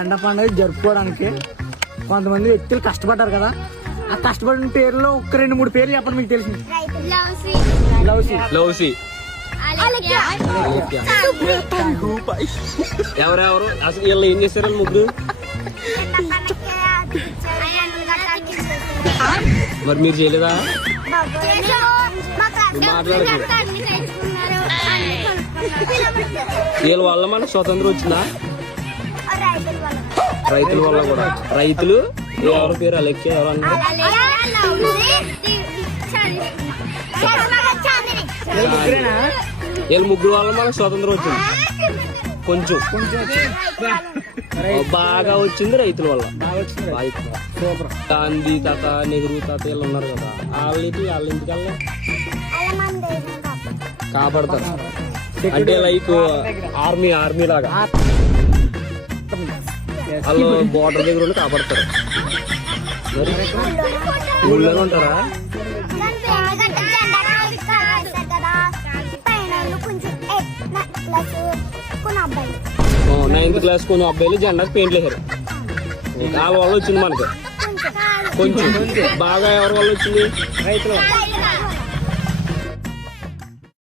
జెండా పండుగ జరుపుకోవడానికి కొంతమంది వ్యక్తులు కష్టపడ్డారు కదా, ఆ కష్టపడిన పేర్లో ఒక 2-3 పేర్లు చెప్పండి మీకు తెలిసింది. లౌసి ఎవరెవరు అసలు వీళ్ళు ఏం చేశారు ముగ్గురు? మరి మీరు చేయలేదా? మాట్లాడలేదు. వీళ్ళ వల్ల మనకు స్వతంత్రం వచ్చిందా? రైతుల వల్ల కూడా. రైతులు ఎవరి పేరు? అలెక్కే ఎవరు అన్నారు? వీళ్ళ ముగ్గురు వల్ల మనకు స్వతంత్రం వచ్చింది. కొంచెం బాగా వచ్చింది రైతుల వల్ల. గాంధీ తాత, నెహ్రూ తాత వీళ్ళు ఉన్నారు కదా, వాళ్ళ ఇంటికల్లా కాపాడతారు. అంటే లైక్ ఆర్మీ లాగా వాళ్ళు బోర్డర్ దగ్గర ఉండి కాపాడతారు. మరి ఊళ్ళోనే ఉంటారా? 9th క్లాస్ కొన్ని అబ్బాయిలు జెండా పెయింట్లు వేశారు. ఆ వల్ల వచ్చింది మనకి కొంచెం బాగా. ఎవరి వల్ల వచ్చింది? రైతులు.